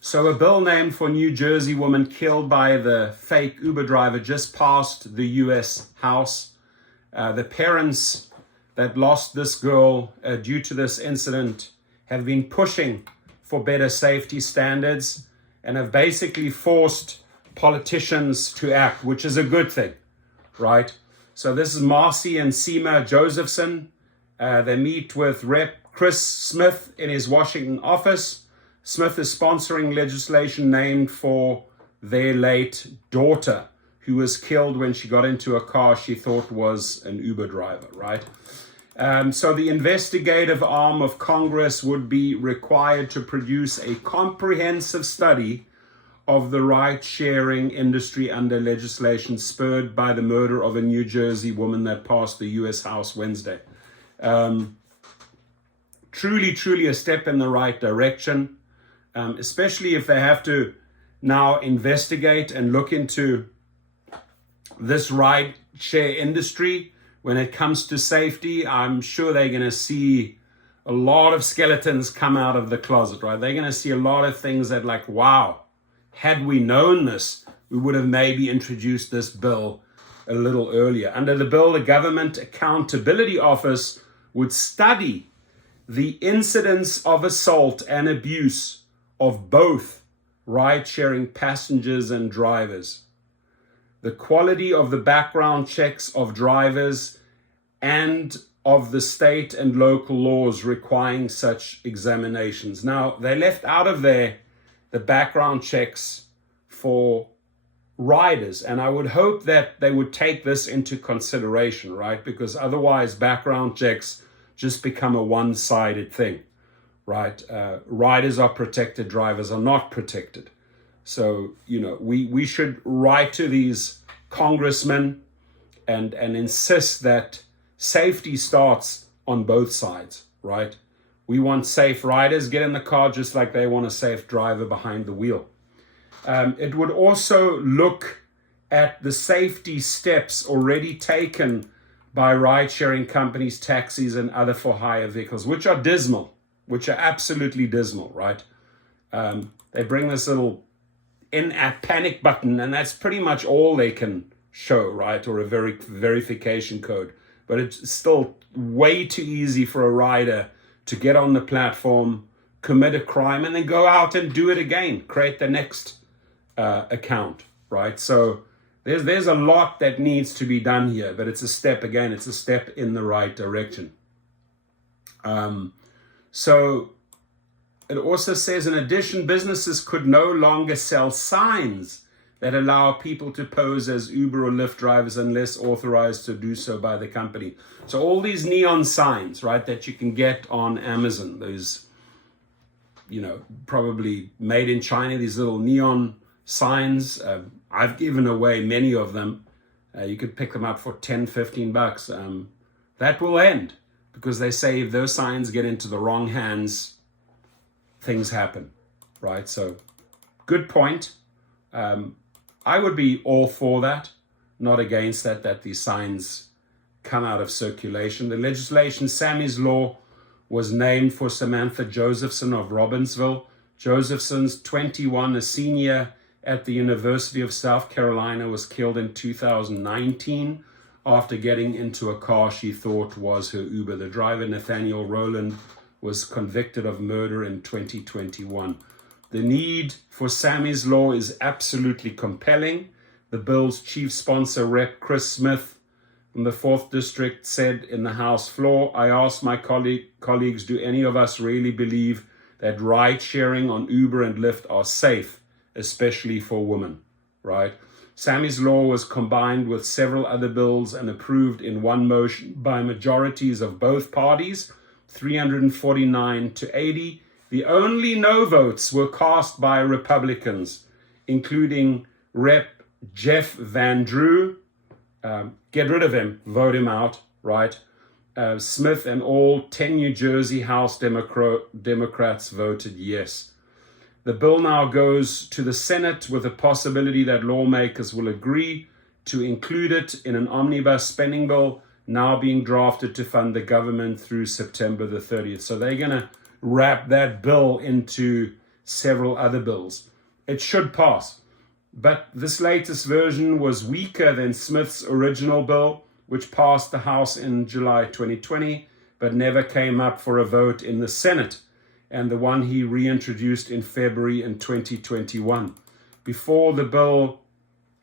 So a bill named for New Jersey woman killed by the fake Uber driver just passed the US House. The parents that lost this girl due to this incident have been pushing for better safety standards and have basically forced politicians to act, which is a good thing, right? So this is Marcy and Sima Josephson. They meet with Rep. Chris Smith in his Washington office. Smith is sponsoring legislation named for their late daughter, who was killed when she got into a car she thought was an Uber driver, right? So the investigative arm of Congress would be required to produce a comprehensive study of the ride-sharing industry under legislation spurred by the murder of a New Jersey woman that passed the US House Wednesday. Truly a step in the right direction, especially if they have to now investigate and look into this ride-share industry. When it comes to safety, I'm sure they're going to see a lot of skeletons come out of the closet, right? They're going to see a lot of things that like, wow, had we known this, we would have maybe introduced this bill a little earlier. Under the bill, the Government Accountability Office would study the incidence of assault and abuse of both ride-sharing passengers and drivers, the quality of the background checks of drivers, and of the state and local laws requiring such examinations. Now, they left out of there the background checks for riders, and I would hope that they would take this into consideration, right? Because otherwise background checks just become a one-sided thing, right? Riders are protected, drivers are not protected. So, we should write to these congressmen and insist that safety starts on both sides, right? We want safe riders get in the car just like they want a safe driver behind the wheel. It would also look at the safety steps already taken by ride-sharing companies, taxis, and other for-hire vehicles, which are dismal, which are absolutely dismal, right? They bring this little in-app panic button, and that's pretty much all they can show, right? Or a verification code. But it's still way too easy for a rider to get on the platform, commit a crime, and then go out and do it again, create the next account, right? So there's a lot that needs to be done here, but it's a step in the right direction. So it also says, in addition, businesses could no longer sell signs that allow people to pose as Uber or Lyft drivers unless authorized to do so by the company. So all these neon signs, right, that you can get on Amazon, those, probably made in China, these little neon signs. I've given away many of them. You could pick them up for $10-15. That will end, because they say if those signs get into the wrong hands, things happen, right? So good point. I would be all for that, not against that these signs come out of circulation. The legislation, Sami's Law, was named for Samantha Josephson of Robbinsville. Josephson's 21, a senior at the University of South Carolina, was killed in 2019 after getting into a car she thought was her Uber. The driver, Nathaniel Rowland, was convicted of murder in 2021. The need for Sami's Law is absolutely compelling. The bill's chief sponsor, Rep. Chris Smith from the 4th District, said in the House floor, "I asked my colleagues, do any of us really believe that ride sharing on Uber and Lyft are safe, especially for women?" Right? Sami's Law was combined with several other bills and approved in one motion by majorities of both parties, 349 to 80. The only no votes were cast by Republicans, including Rep. Jeff Van Drew. Get rid of him, vote him out, right? Smith and all 10 New Jersey House Democrats voted yes. The bill now goes to the Senate with a possibility that lawmakers will agree to include it in an omnibus spending bill now being drafted to fund the government through September the 30th. So they're going to wrap that bill into several other bills. It should pass. But this latest version was weaker than Smith's original bill, which passed the House in July 2020, but never came up for a vote in the Senate, and the one he reintroduced in February in 2021. Before the bill,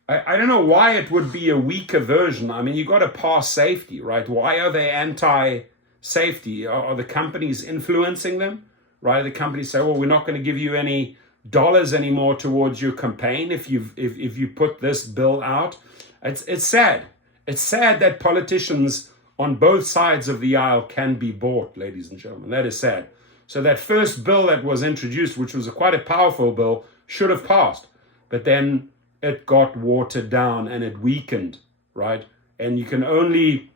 I don't know why it would be a weaker version. I mean, you got to pass safety, right? Why are they anti-safety? Are the companies influencing them, right? The companies say, well, we're not going to give you any dollars anymore towards your campaign if you put this bill out. It's sad. It's sad that politicians on both sides of the aisle can be bought, ladies and gentlemen. That is sad. So that first bill that was introduced, which was quite a powerful bill, should have passed. But then it got watered down and it weakened, right? And you can only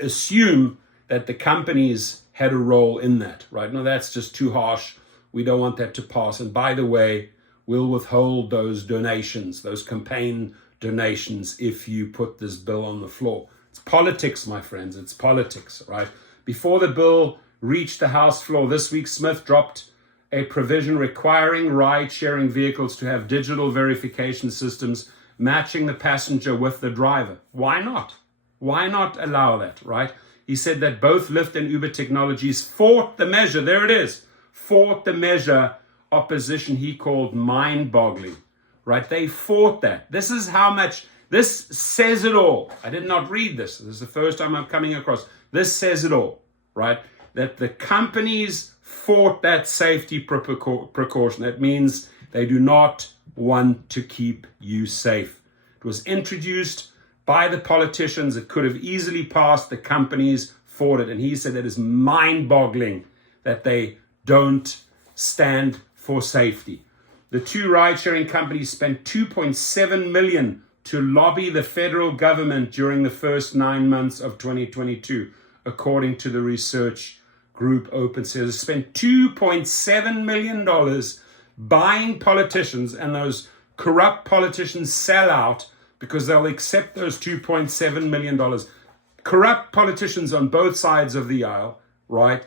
assume that the companies had a role in that, right? No, that's just too harsh. We don't want that to pass. And by the way, we'll withhold those donations, those campaign donations, if you put this bill on the floor. It's politics, my friends. It's politics, right? Before the bill reached the House floor this week, Smith dropped a provision requiring ride-sharing vehicles to have digital verification systems matching the passenger with the driver. Why not? Why not allow that, right? He said that both Lyft and Uber technologies fought the measure. There it is. Fought the measure opposition he called mind-boggling, right? They fought that. This is how much, this says it all. I did not read this. This is the first time I'm coming across. This says it all, right? That the companies fought that safety precaution. That means they do not want to keep you safe. It was introduced by the politicians. It could have easily passed. The companies fought it. And he said it is mind-boggling that they don't stand for safety. The two ride-sharing companies spent $2.7 million to lobby the federal government during the first 9 months of 2022, according to the research group Open Says. Spent $2.7 million buying politicians, and those corrupt politicians sell out because they'll accept those $2.7 million. Corrupt politicians on both sides of the aisle, right?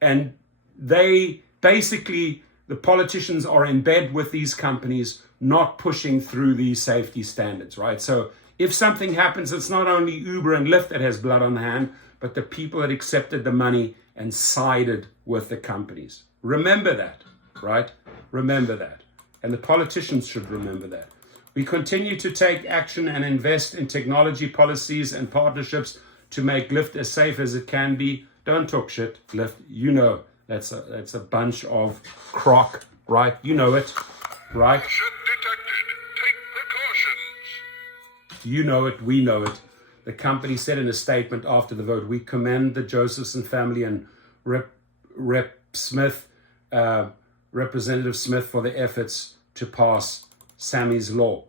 And they basically, the politicians are in bed with these companies, not pushing through these safety standards, right? So if something happens, it's not only Uber and Lyft that has blood on the hand, but the people that accepted the money and sided with the companies. Remember that, right? Remember that. And the politicians should remember that. We continue to take action and invest in technology policies and partnerships to make Lyft as safe as it can be. Don't talk shit, Lyft. You know that's a bunch of crock, right? You know it, right? Detected. Take precautions. You know it. We know it. The company said in a statement after the vote, we commend the Josephson family and Representative Smith for the efforts to pass Sami's law.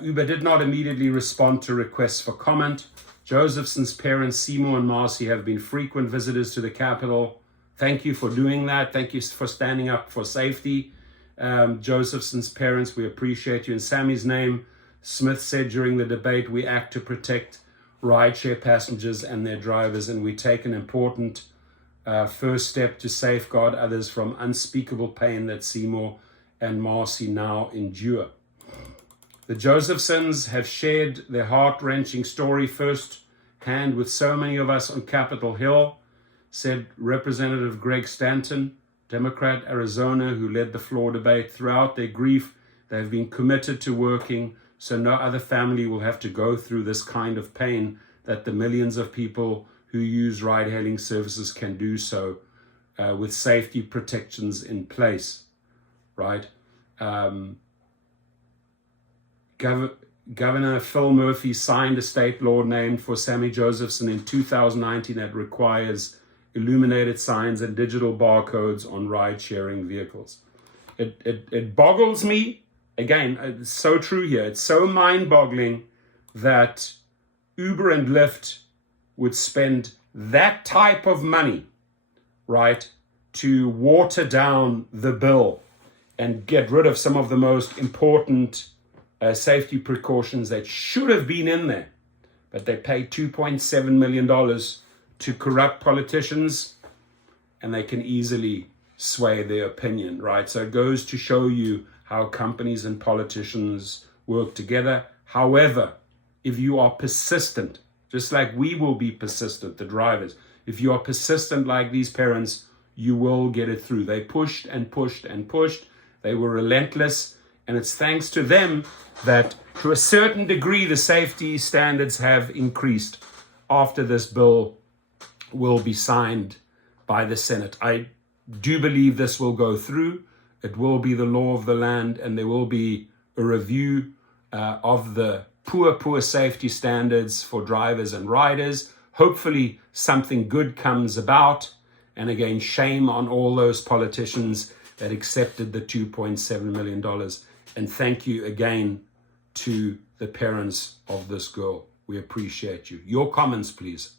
Uber did not immediately respond to requests for comment. Josephson's parents, Seymour and Marcy, have been frequent visitors to the Capitol. Thank you for doing that. Thank you for standing up for safety. Josephson's parents, we appreciate you. In Sami's name, Smith said during the debate, we act to protect rideshare passengers and their drivers, and we take an important first step to safeguard others from unspeakable pain that Seymour and Marcy now endure. The Josephsons have shared their heart-wrenching story firsthand with so many of us on Capitol Hill, said Representative Greg Stanton, Democrat, Arizona, who led the floor debate. Throughout their grief, they have been committed to working so no other family will have to go through this kind of pain, that the millions of people who use ride-hailing services can do so with safety protections in place, right? Governor Phil Murphy signed a state law named for Sami Josephson in 2019 that requires illuminated signs and digital barcodes on ride-sharing vehicles. It boggles me. Again, it's so true here. It's so mind-boggling that Uber and Lyft would spend that type of money, right, to water down the bill and get rid of some of the most important safety precautions that should have been in there. But they paid $2.7 million to corrupt politicians, and they can easily sway their opinion, right? So it goes to show you how companies and politicians work together. However, if you are persistent, just like we will be persistent, the drivers, if you are persistent like these parents, you will get it through. They pushed and pushed and pushed. They were relentless. And it's thanks to them that to a certain degree, the safety standards have increased after this bill will be signed by the Senate. I do believe this will go through. It will be the law of the land, and there will be a review of the poor safety standards for drivers and riders. Hopefully something good comes about. And again, shame on all those politicians that accepted the $2.7 million. And thank you again to the parents of this girl. We appreciate you. Your comments, please.